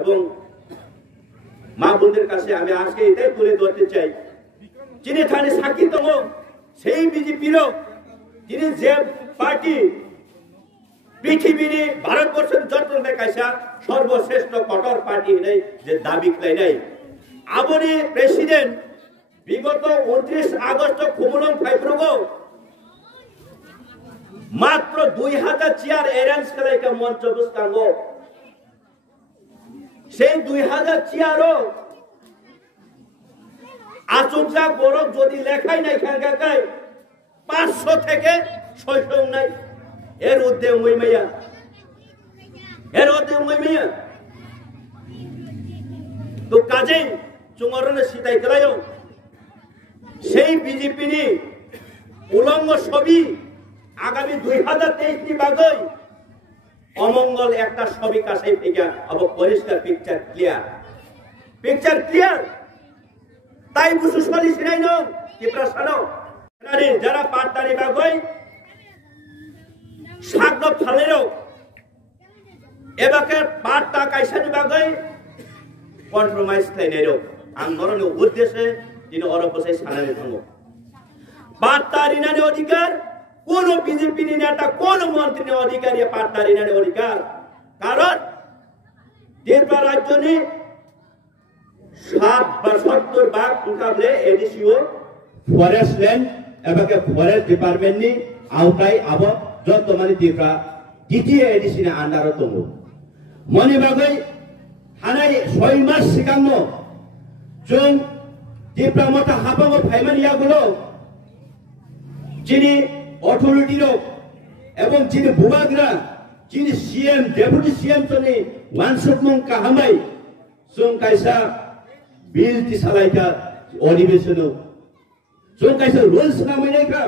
এবং মা বোনদের কাছে আমি আজকে এটাই তুলে ধরতে চাই, যিনি এখানে সাক্ষী তম সেই বিজেপিরও, তিনি যে পার্টি পৃথিবীর ভারতবর্ষের যত দেখাইছা সর্বশ্রেষ্ঠ কটর পার্টি নেই যে দাবি খাই নাই। আবনি প্রেসিডেন্ট বিগত 29 আগস্ট কুমলং ফাইব্রুগো মাত্র 2000 চেয়ার এরেঞ্জ খেলাইকা মঞ্চ বুঝকাঙ্গ, সেই 2000 চেয়ারও আচুকজা গরম যদি লেখাই নাই খাঙ্গাকাই 500 থেকে 600 নাই। এর উদ্দেশ্য মইমাইয়া, এর উদ্দেশ্য মইমাইয়া তো কাজেই চুমরনে সিতাই গেলায়ও সেই বিজেপি নি উলঙ্গ ছবি আগামী 2023 নি বাগৈ অমঙ্গল একটা ছবি কাছে থেকে আবার পরিষ্কার পিকচার ক্লিয়ার তাই বুঝু সলি সিনাই ন কিপ্রা সানো নারী যারা পাটদারি বাগৈ সাগ্য ফালেরও এবাকে পাটটা কাইসানি বাগৈ কম্প্রোমাইজ খাইনাইরও আন্দোলনের উদ্দেশ্যে তিনি অরবসাই সানানি থাঙ্গ পাটটা রিনানি অধিকার কোন বিজেপি নেতা কোন মন্ত্রী অধিকার পাটটা রিনানি অধিকার, কারণ ত্রিপুরা রাজ্য নি 70 ভাগ মুকাবলে এডিসিও ফরেস্ট ল্যান্ড এবাকে ফরেস্ট ডিপার্টমেন্ট নি আওতায় আব যত মানে ত্রিপুরা দ্বিতীয় এডিসি নি আন্ডারও দङ মনে বাগৈ हानाय 6 मास सिगांनो जों ত্রিপুরা মতা हाबांगो फाइमानियागुलो যিনি অথরিটিরও এবং যিনি বুবাগ্রা যিনি সিএম ডেপুটি সিএম তনি ওয়ানসুকমং কাহামাই जों कायसा बिल ति सालायका अधिवेशनो जों कायसा रुल्स नामायनायका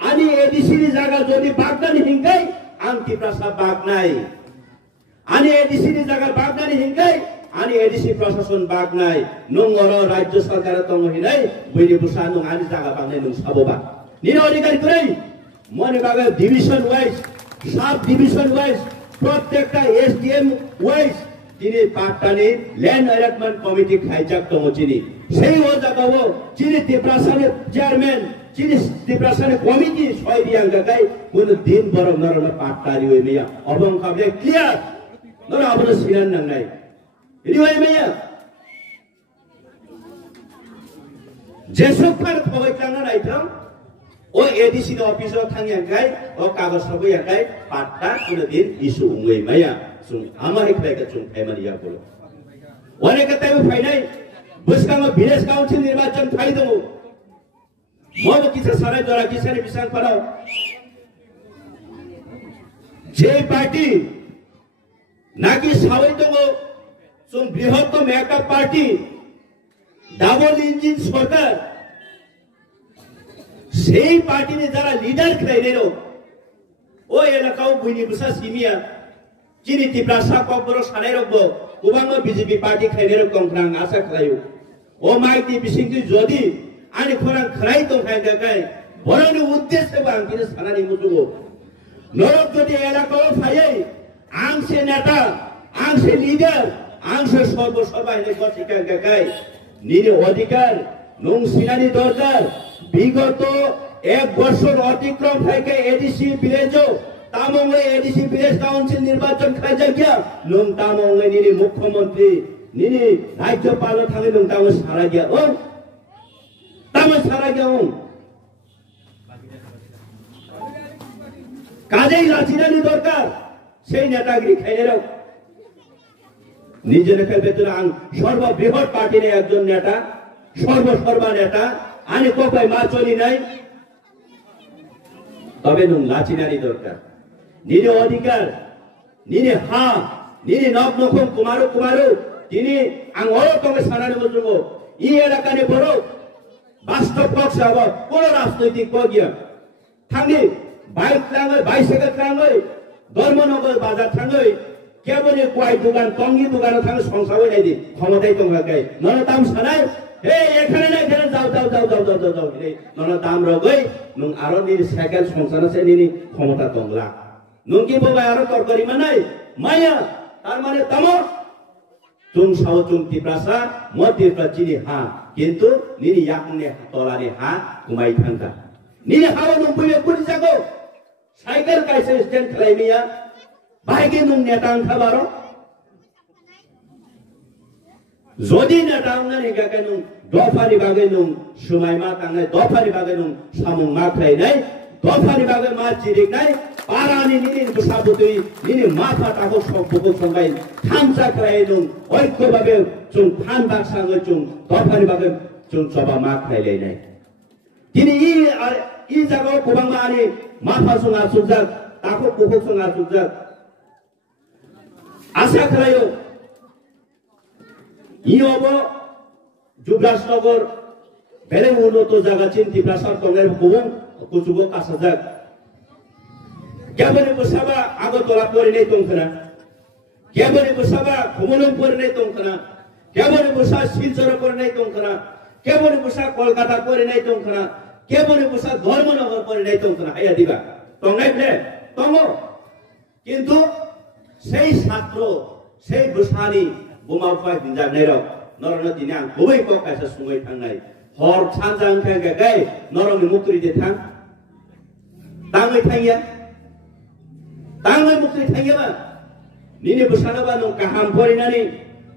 आनि एडिसि नि जागा जदि बागदानि हिंगाय आं टिप्रासा बागनाय आनि एडिसि नि जागा बागदानि हिंगाय आनि एडिसि प्रशासन बागनाय नंगरो राज्य सरकार तंग हिनाय बैनि बुसा नं आनि जागा बागनाय नं साबोबा निनो अधिकारी कुरै मने बागा division wise sub division wise प्रत्येकटा एसडीएम वाइज যিনি পাটটানি ল্যান্ড অ্যালটমেন্ট কমিটি খাইজাক দङ যিনি সেই ও জায়গাও যিনি ত্রিপুরাসানের চেয়ারম্যান যিনি ত্রিপুরাসানের কমিটি ছয় বিয়াং গায় কোন দিন বড় নরনা পাটটারি হই মিয়া অবং কাবে ক্লিয়ার নর আবলে সিনান নাংনাই এদি হই মিয়া যেসবকার ফয়ক্লানা নাইতাম ও এডিসি অফিসার থাঙ্গিয়া গায় ও কাগজ সবইয়া গায় পাটটা কোন দিন ইস্যু উঙ্গই মায়া আমার এখানে চুন ফ্যামিলিয়া বলো অনেক তাই ফাইনাই বুসকাঙ্গ ভিলেজ কাউন্সিল নির্বাচন ফাই দङ মব কিছু সারাই জরা কিসের বিসান পারাও যে পার্টি নাকি সাওই দङ চুন বৃহত্তম একটা পার্টি ডাবল ইঞ্জিন সরকার সেই পার্টি নে যারা লিডার খাইলেও ও এলাকাও বুইনি বুসা সিমিয়া যিনি ত্রিপুরা কব্বর সানাই রব গোবাং বিজেপি পার্টি খাইনে রকম আশা খালাयो ও মাইতি বিসিংতি যদি আনি খরাং খাই তো খাইগায় বরনি উদ্দেশ্য বাং তিনি সানানি মুজুগো নরক যদি এলাকাও ফাইই আংসে নেতা আংসে লিডার আংসে সর্বসর্বাইনে গছিকাগায় নিনি অধিকার নং সিনানি দরকার বিগত 1 বছর অতিক্রম থেকে এডিসি ভিলেজও तामंगे एडिसि विलेज काउंसिल निर्वाचन खाइजा गया नं तामंगे निनि मुख्यमंत्री निनि राज्यपाल थाङै नं तामो सारा गया ओ तामो सारा गया ओ काजेই লাচিনানি দরকার সেই নেতাগিরি খাইলেও নিজের বেতন আং সর্ববৃহৎ পার্টির একজন নেতা সর্বসর্বা নেতা আনি কোপাই মা চলি নাই তবে नं লাচিনানি দরকার নিনি অধিকার নিনি হা নিনি নব নখম কুমারো তিনি আং অরকম সানানি মজুগ ই এলাকানি বড় বাস্তব পক্ষ হব কোন রাজনৈতিক বগিয়া থাঙ্গি বাইক থাঙ্গই বাইসাইকেল থাঙ্গই ধর্মনগর বাজার থাঙ্গই কেবলি কয় দোকান টঙ্গি দোকানে থাঙ্গে সংসারই নাই দি ক্ষমতাই টঙ্গাকে নন দাম সানাই হে এখানে না এখানে যাও রে নন দাম রগই নং আরো নিনি সাইকেল সংসার আছে নিনি ক্ষমতা টংলা নুঙ্কি বাবা আরো তরকারি মানাই মায়া তার মানে তামো 좀 사오 좀 디프라사 뭐 디프라 지니 하 kintu nini yakne tolani ha kumai thangka nini hawa nung puye kuri jago cycle kaise stand khlaimia baige nung netang thabaro jodi netang nani ga kanung dofari bagai nung sumai ma tangai dofari bagai nung samung ma khlai nai dofari bagai ma chirik nai parani nini busabutui nini ma patako sokbuko songai thamsa khlai nung oikko babe 좀 판박상을 좀 덮어리 박은 좀 줘봐 막하이래 네. 디니 이 자고 고방마니 마파송 아술작 따고 고곡송 아술작 아사크라요 이어버 주브라스너거 베레우노토 자가친 디브라서 동네 고봉 고주고 가서작 개버리 부사바 아고 돌아버리네 동크나 개버리 부사바 고모는 버리네 동크나 কেবলে বসা শিলচর করে নাই তংখনা কেবলে বসা কলকাতা করে নাই তংখনা কেবলে বসা ধর্মনগর করে নাই তংখনা আইয়া দিবা তংনাই নে তঙ্গ কিন্তু সেই ছাত্র সেই বসানি বোমা পাই দিনজা নের নরন দিনে আং খুবই ককাইসা সুঙ্গই থাংনাই হর ছানজাং থাঙ্গে গাই নরংনি মুক্তি দে থাং তাঙ্গই থাঙ্গিয়া তাঙ্গই মুক্তি থাঙ্গিয়া নিনি বসানাবা নং কাহাম পরিনানি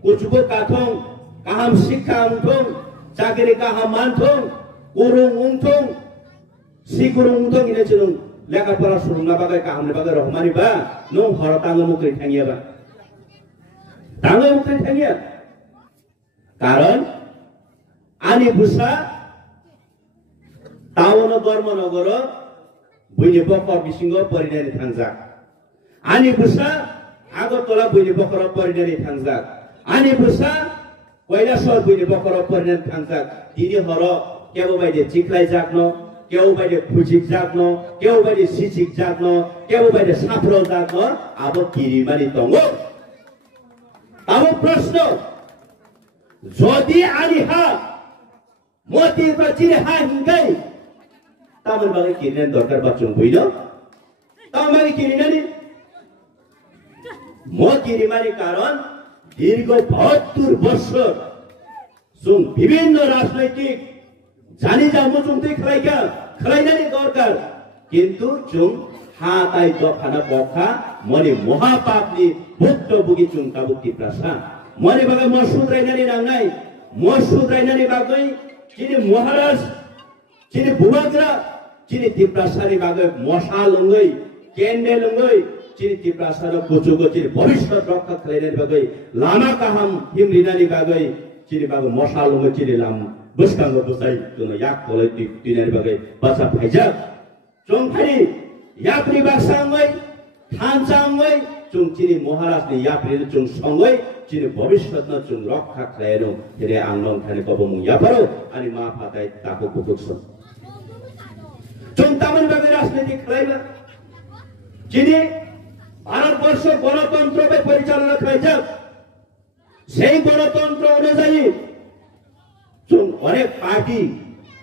kucubo katong kaham sikha ungtong cakiri kaham mantong urung ungtong si kurung ungtong ini cenung leka para surung bagai kaham bagai rohmani ba nong hor tangga mukri thangia ba tangga mukri thangia karon ani busa tawono dormo nogoro buini bokor bisingo porinari thangjak ani busa agartala buini bokor porinari thangjak ani busa কৈলাসর বুঝে বকর পরিণত থাংসাক তিনি হর কেউ বাইদে চিকলাই জাগনো কেউ বাইদে ফুজিক জাগনো কেউ বাইদে সিচিক জাগনো কেউ বাইদে সাফরো জাগনো আবো কিরিমানি দङ আবো প্রশ্ন যদি আনি হা মতি প্রচিরে হা হিঙ্গাই তামন বাগে কিরিনেন দরকার বাচুং বুইলো তামন বাগে কিরিনানি মো কিরিমানি কারণ দীর্ঘ ৭২ বছর जों বিভিন্ন রাজনৈতিক জানি জামুজুংতে খেলাইনানি দরকার কিন্তু जों হাতাই দফানা বখা মনে মহাপাপনি ভুক্তভোগী जों কাবুকি প্রাসা মনে বাগে মসুদ রাইনানি নাংনাই মসুদ রাইনানি বাগৈ যিনি মহারাজ যিনি বুবাগ্রা যিনি তিপ্রাসানি বাগে মশা লঙ্গই কেন্ডে লঙ্গই যিনি তিপ্রাসার কুচুগো যিনি ভবিষ্যৎ রক্ষা খেলাইনানি বাগৈ লামা কাহাম হিমরিনানি বাগৈ যিনি বাগে মশা লঙ্গই যিনি লাম বসকাঙ্গ বসাই जों याक কলাই তিনানি বাগে বাসা ফাইজা जों फारि याप्रि बासाङै थानचाङै जों যিনি মহারাজনি याप्रि जों सङै যিনি ভবিষ্যৎ जों रक्षा खालायनो जेरै आं नों थाने कबमु यापारो अनि मा फाताय ताको कुकुक्स जों तामन बागे राजनीति खालायला যিনি ভারতবর্ষ গণতন্ত্রকে পরিচালনা করেছে সেই গণতন্ত্র অনুযায়ী जों অনেক পার্টি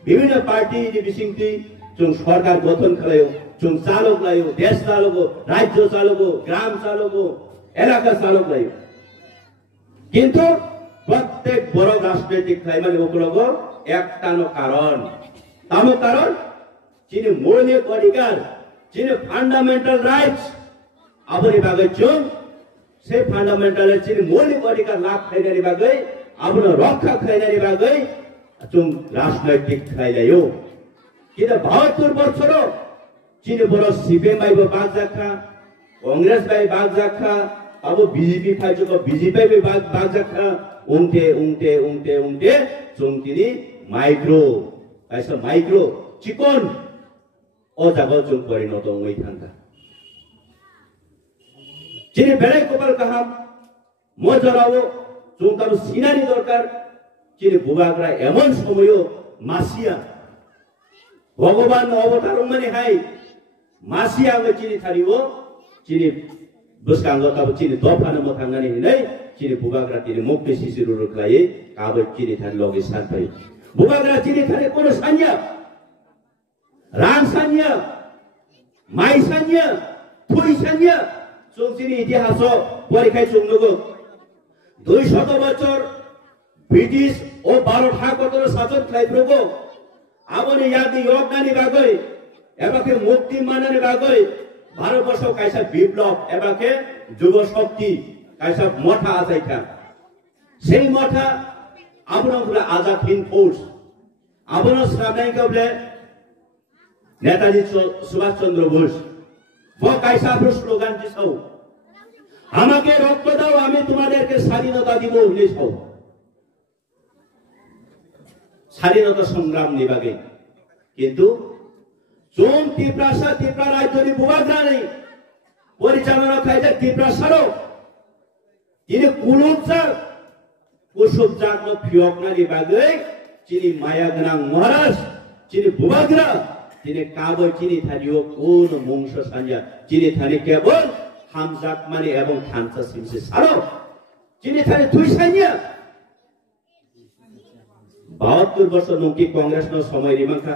বিভিন্ন পার্টি বিশিংতি जों সরকার গঠন খালাयो जों চালক লাयो দেশ চালক রাজ্য চালক গ্রাম চালক এলাকা চালক লাयो কিন্তু প্রত্যেক বড় রাজনৈতিক খাইমানি উপলগ একটানো কারণ তামো কারণ যিনি মৌলিক অধিকার যিনি ফান্ডামেন্টাল রাইটস আবরি বাগে जों সেই ফান্ডামেন্টাল যিনি মৌলিক অধিকার লাভ খাইনানি বাগে আবনো রক্ষা খাইনানি বাগে जों রাজনৈতিক খাইলাयो কিন্তু ৭২ বছর যিনি বড় সিপিএম বাইবো বাগজাখা কংগ্রেস বাই বাগজাখা আবো বিজেপি ফাইজো বিজেপি বাই বাগজাখা উংতে উংতে উংতে উংতে जों তিনি মাইক্রো কাইসা মাইক্রো চিকন ও জায়গা जों পরিণত হই থাকা যিনি বেড়াই কপাল কাহাম মজরাও जों কারো সিনারি দরকার যিনি বুবাগরা এমন সময়ও মাসিয়া ভগবান অবতার মানে হাই মাসিয়া যিনি থারিও যিনি বসকাঙ্গ তাব যিনি দফানো মথাঙ্গানি হিনাই যিনি বুবাগরা তিনি মুক্তি শিশিরু রুকলাই কাব যিনি থান লগে সানপাই বুবাগরা যিনি থারে কোন সানিয়া রান সানিয়া মাই সানিয়া থুই সানিয়া जों যিনি ইতিহাস পরীক্ষায় जों নগো 200 বছর ব্রিটিশ ও ভারত হাকতর শাসন খাইব্রগো আবনি ইয়াদি योगदानी बागै एबाके मुक्ति मानने बागै भारतवर्ष कायसा विप्लव एबाके যুব শক্তি कायसा मठा आजाइखा সেই मठा आबनो आजाद हिंद फौज आबनो सामने कबले नेताजी सुभाष चंद्र बोस वो कायसा स्लोगान दिछौ আমাকে রক্ত দাও আমি তোমাদেরকে স্বাধীনতা দিব বলেছো স্বাধীনতা সংগ্রাম নিবাগে কিন্তু জোন ত্রিপ্রাসা ত্রিপুরা রাজ্যের বুবাগ্রা নেই পরিচালনা খাইছে ত্রিপ্রাসারও তিনি কুলুমচার কুসুম জাগ্ন ফিয়কনারি বাগে তিনি মায়া গোনাं মহারাজ তিনি বুবাগ্রা তিনি কাবো তিনি থারিও কোন বংশ সাঞ্জা তিনি থারি কেবল হামজাক মানে এবং খানসা সিমসে সারো তিনি থারি দুই সাঞ্জা 72 বছর নকি কংগ্রেস ন সময় রিমাখা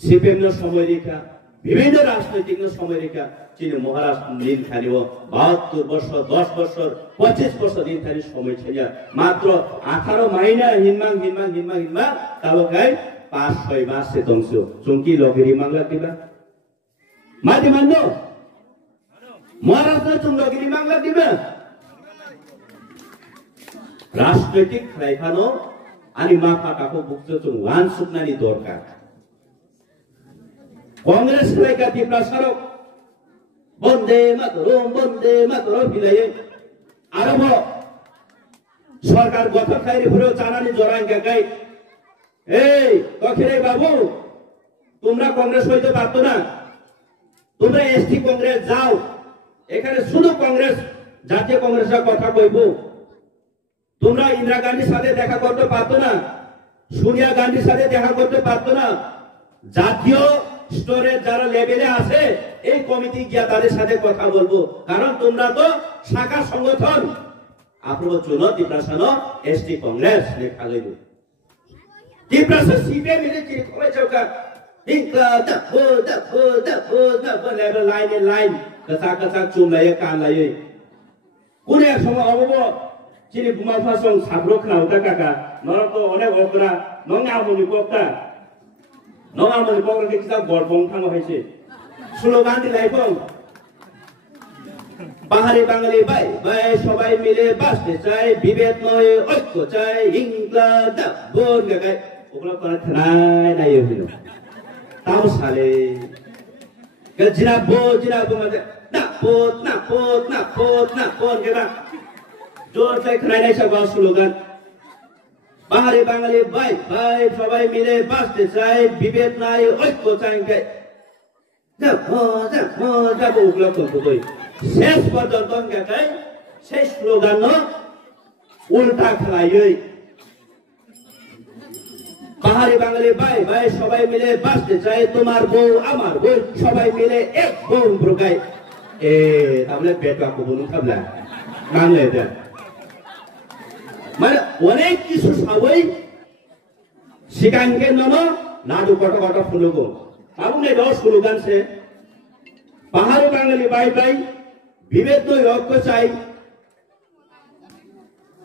সিপিএম ন সময় রেখা বিভিন্ন রাজনৈতিক ন সময় রেখা তিনি মহারাজ দিন খালিও 72 বছর 10 বছর 25 বছর দিন খালি সময় ছিল মাত্র 18 মাইনা হিনমাং তালকাই 5-6 মাস সে দংশ চুঙ্কি লগেরি মাংলা দিবা মাদি মানো মহারাজ না চুং লগেরি মাংলা দিবা রাজনৈতিক খাইখানো आणि माफाटाको बुकचो वान सुकनानी दरकार कांग्रेस लायका ত্রিপ্রাসারক বন্দে মাতরম বিলাই আরব সরকার গঠন খাইরে হলো জানানি জরাঙ্গা গাই এই কখিরে বাবু তোমরা কংগ্রেস হইতে পারতো না তোমরা এসটি কংগ্রেস যাও এখানে শুধু কংগ্রেস জাতীয় কংগ্রেসের কথা কইবো তোমরা ইন্দিরা গান্ধীর সাথে দেখা করতে পারতো না সোনিয়া গান্ধীর সাথে দেখা করতে পারতো না জাতীয় স্তরে যারা লেভেলে আছে এই কমিটি গিয়া তাদের সাথে কথা বলবো কারণ তোমরা তো শাখা সংগঠন আপনার জন্য ত্রিপ্রাসান এসটি কংগ্রেস লেখা লইব ত্রিপ্রাসা সিপে মিলে কি করে চৌকা ইনকা দা লেভেল লাইন কাছা চুমলাই কানলাই কোন এক সময় অবব চিনি বুমা ফাসং সাব্রক নাউতা কাকা নরতো অনেক অকরা নঙামনি কোকটা নঙামনি কোকরা কিতা গরবং থাঙ্গ হইছে স্লোগান দিলাই বং পাহাড়ি বাঙালি ভাই ভাই সবাই মিলে বাঁচতে চাই বিভেদ নয় ঐক্য চাই ইংলাদ বোন গায় ওগুলো করে থানায় নাই হইল তাও সালে জিরাবো মানে না পোত গেবা জোর से खनाई सभा स्लोगान बाहरी बांगाली भाई भाई सबाई मिले बाँचते चाहे विभेद নাই ঐক্য চাই যাবো ওগুলো করবো কই শেষ পর্যন্ত গাই সেই স্লোগান উল্টা খেলাই পাহাড়ি বাঙালি ভাই ভাই সবাই মিলে বাঁচতে চাই তোমার বউ আমার বউ সবাই মিলে এক বউ ব্রগাই এ তাহলে বেটা কো বলু কাবলা নামলে দেন মানে অনেক কিছু সবাই শিকাঙ্গে নন নাদু কটা ফুলগো আপনি দশ স্লোগান সে পাহাড়ি বাঙালি ভাই ভাই বিভেদ নয় ঐক্য চাই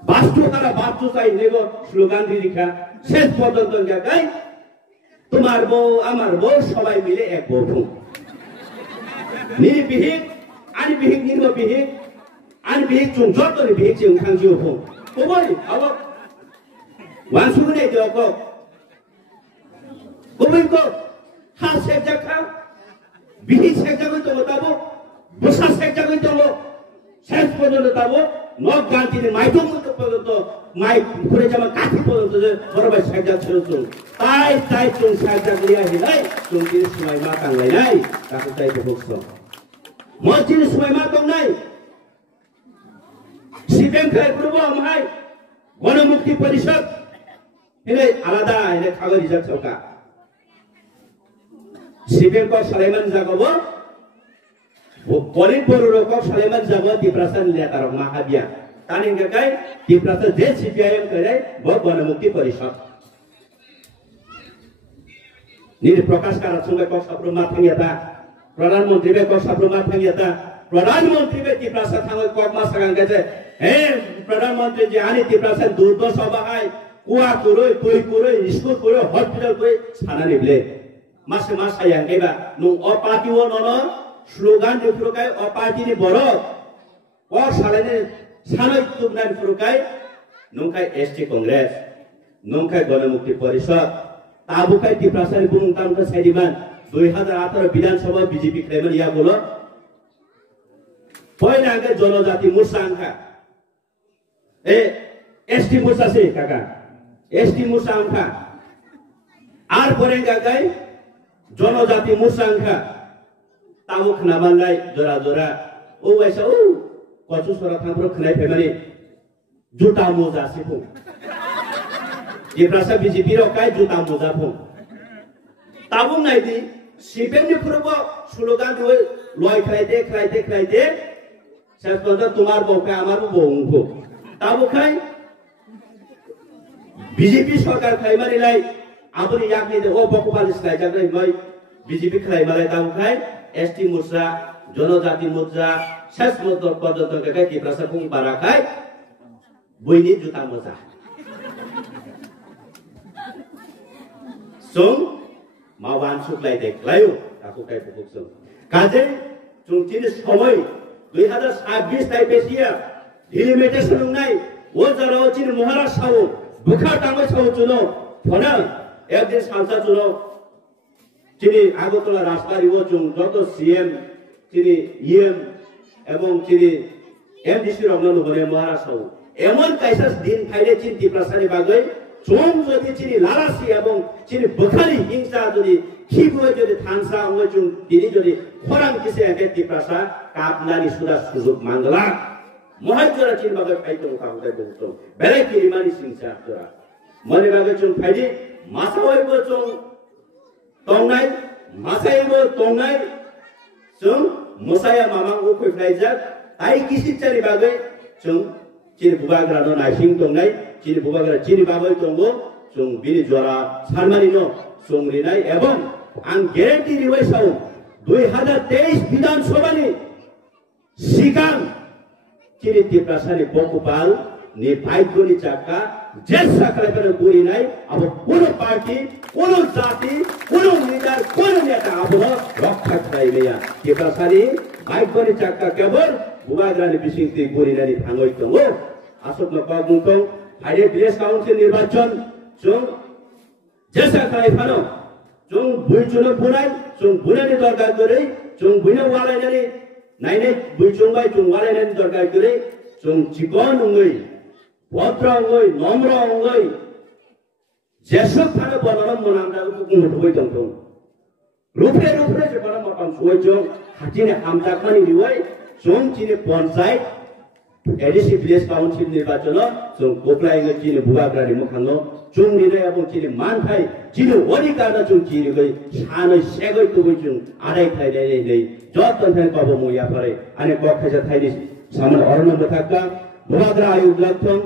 বাস্তু তারা বাস্তু চাই নেব স্লোগান দিয়ে লিখা শেষ পর্যন্ত গাই তোমার বউ আমার বউ সবাই মিলে এক বউ নির্বিহিক আনবিহিক নির্বিহিক আনবিহিক চুং যতনি বিহিক চুং খাংজিও হো কবই আব ওয়ানসুনে দিওক কবই কো হা সেক জাখা বিহি সেক জাগই তো তাবো বসা সেক জাগই তো শেষ পর্যন্ত তাবো নক গান্তিনি মাইতো মতো পর্যন্ত মাই ঘুরে যাওয়া কাঠি পর্যন্ত যে বড় ভাই সেক জাগ ছিল চুং তাই চুং সেক জাগ লিয়া হিলাই চুং কি সময় মা কাংলাই নাই তাকে তাই তো বকছ মসজিদ সময় মা কম নাই সিপিএম খেলাই করবো আমায় গণমুক্তি পরিষদ এনে আলাদা এনে খাগজ হিসাব সরকার সিপিএম কো সালেমান জাগব পলিট ব্যুরো রকম সালেমান যাব ত্রিপ্রাসান লেটার মাহাবিয়া তানি গায় ত্রিপ্রাসা যে সিপিআইএম করে ব গণমুক্তি পরিষদ নির প্রকাশ কারা সঙ্গে কো সাপ্রমা থাঙ্গিয়াতা প্রধানমন্ত্রী বে কো সাপ্রমা থাঙ্গিয়াতা प्रधानमंत्री में तिप्रासा थांगो कोकमा सगां कैसे हे प्रधानमंत्री जी आनी तिप्रासा दूरदो सभा है कुआ कुरोय तुई कुरोय स्कूल कुरोय हॉस्पिटल कुरोय साना निबले मासे मासा yang keba nung o party wo nono slogan di furukai o party ni borok o salene sanoi tubnan furukai nungkai ST Congress nungkai Ganamukti Parishad tabukai tiprasa ni bung tam ka sediman 2018 বিধানসভা BJP ক্লেমের ইয়াগুলো পয়লা আগে জনজাতি মুসাংখা এ ST মুসাসে কাকা ST মুসাংখা আর পরে গাগাই জনজাতি মুসাংখা তামুক নামালাই জোড়া জোড়া ও বাইসা ও কচু সরা থামপ্র খনাই ফেমানি জুতা মোজা সিফু ইপ্রাসা বিজেপি রকাই জুতা মোজা ফু তাবুক নাইদি সিপেমনি ফুরবো স্লোগান দিয়ে লয় খাইতে শেষ পর্যন্ত তোমার বউকে আমার বউ তাবুখাই বিজেপি সরকার খাইমারি লাই আপনি ইয়াকনি দে ও বকবালিস লাই জাগলাই মই বিজেপি খাইমালাই তাবুখাই এসটি মুসা জনজাতি মুজা শেষ পর্যন্ত কে কি প্রশাসন বারাখাই বইনি জুতা মোজা সং মাওয়ান সুকলাই দেখলাইও তাকু কাই পকুকসং কাজে চুংচিনি সময় 2026 তাই বেশিয়া ডিলিমিটেশন নাই ও জারাও চিন মহারাষ্ট্র বুখা টাঙ্গই ছাও চুনো ফনা একদিন সাংসদ চুনো চিনি আগরতলা রাস্তারি ও চুং যত সিএম চিনি ইএম এবং চিনি এমডিসি রমন বলে মহারাষ্ট্র এমন কাইসা দিন ফাইলে চিন তিপ্রাসানি বাগৈ চুং যদি চিনি লালাসি এবং চিনি বখারি হিংসা যদি খিবুয়ে যদি থানসা ওই চুং তিনি যদি খরাং কিসে একে তিপ্রাসা কাপনানি সুদা সুযোগ মাংলা মহাজরা চিন বাগৈ ফাইতো কাউদাই বলতো বেলাই কিরিমানি সিংসা জরা মনে বাগৈ চুং ফাইদি মাসাওইবো চুং তংনাই মাসাইবো তংনাই চুং মসায়া মামাং উখৈ ফ্লাইজাক তাই কিসি চারি বাগৈ চুং চিনি বুবাগ্রানো নাইসিং তংনাই চিনি বুবাগ্রা চিনি বাগৈ তংগো চুং বিনি জরা সারমানিনো চুং রিনাই এবং আং গ্যারান্টি রিওয়াইসাও 2023 বিধানসভানি সিকাং চিনি তিপ্রাসানি বকুপাল নি ভাইগনি চাকা যে সাকরাইপারে বুড়ি নাই আব কোন পার্টি কোন জাতি কোন লিডার কোন নেতা আব রক্ষা খাইবেয়া তিপ্রাসানি ভাইগনি চাকা কেবল বুবাগ্রানি বিসিংতি বুড়ি নানি ভাঙই দङ আসল পাগুংতং হাইরে ভিলেজ কাউন্সিল নির্বাচন जों जेसा खालायफानो जों बुइचुनो बुनाय जों बुनायनि दरकार गरै जों बुइनो वालायनानै नायनाय बुइचुंबाय जों वालायनायनि दरकार गरै जों चिकन उङै भद्र उङै नम्र उङै जेसो थानो बनानो मोनांदा बुंनो थुबै दं रुफे जे बना मापाम सुय जों हातिनि हामजाखानि रिवाय जों चिनि पन्चायत एडिसि ভিলেজ কাউন্সিল নির্বাচন जों गोप्लायङै चिनि बुबाग्रानि मोखाङाव जों निराय এবং চিনি মানথাই চিনি অধিকারটা जों চিনিगै सानै सेगै तुबै जों आदाय थाइनाय नै जतन पाबो मुया पारे आने बखाजा थाइनि सामने अरनम बथाका बुबाग्रा आयोग लक्थं